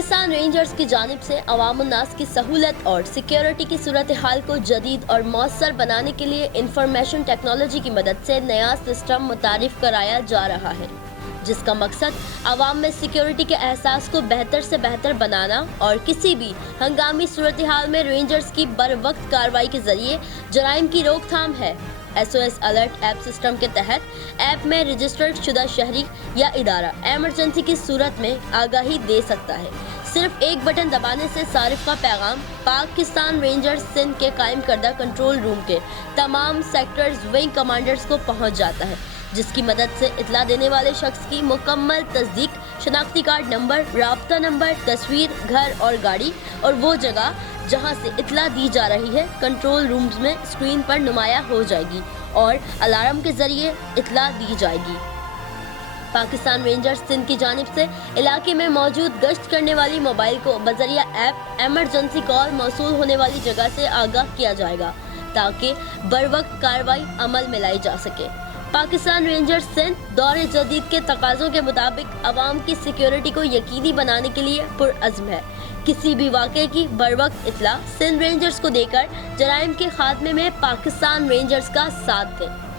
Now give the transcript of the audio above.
Pakistan rangers की जानिब से अवाम उन्नास की सहूलत और सिक्योरिटी की सूरत हाल को जदीद और मौसर बनाने के लिए इंफॉर्मेशन टेक्नोलॉजी की मदद से नया सिस्टम मुतारिफ कराया जा रहा है, जिसका मकसद अवाम में सिक्योरिटी के एहसास को बेहतर से बेहतर बनाना और किसी भी हंगामी सूरत हाल में रेंजर्स की बर वक्त कार्रवाई के जरिए जराइम की रोकथाम है। SOS अलर्ट ऐप सिस्टम के तहत ऐप में रजिस्टर्ड शुदा शहरी या इदारा एमरजेंसी की सूरत में आगाही दे सकता है। सिर्फ एक बटन दबाने से सारिफ का पैगाम पाकिस्तान रेंजर्स सिंध के कायम करदा कंट्रोल रूम के तमाम सेक्टर्स विंग कमांडर्स को पहुंच जाता है, जिसकी मदद से इतला देने वाले शख्स की मुकम्मल तस्दीक शनाख्ती कार्ड नंबर, राब्ता नंबर, तस्वीर, घर और गाड़ी और वो जगह जहां से इतला दी जा रही है कंट्रोल रूम्स में स्क्रीन पर नुमाया हो जाएगी और अलार्म के जरिए इतला दी जाएगी। पाकिस्तान रेंजर्स सिंध की जानिब से इलाके में मौजूद गश्त करने वाली मोबाइल को बजरिया ऐप एमरजेंसी कॉल मौसूल होने वाली जगह से आगाह किया जाएगा ताकि बर वक्त कार्रवाई अमल में लाई जा सके। पाकिस्तान रेंजर्स सिंध दौरे जदीद के तकाज़ों के मुताबिक अवाम की सिक्योरिटी को यकीनी बनाने के लिए पुरअज़्म है। किसी भी वाक़े की बर वक्त इत्तला सिंध रेंजर्स को देकर जराइम के खात्मे में पाकिस्तान रेंजर्स का साथ दें।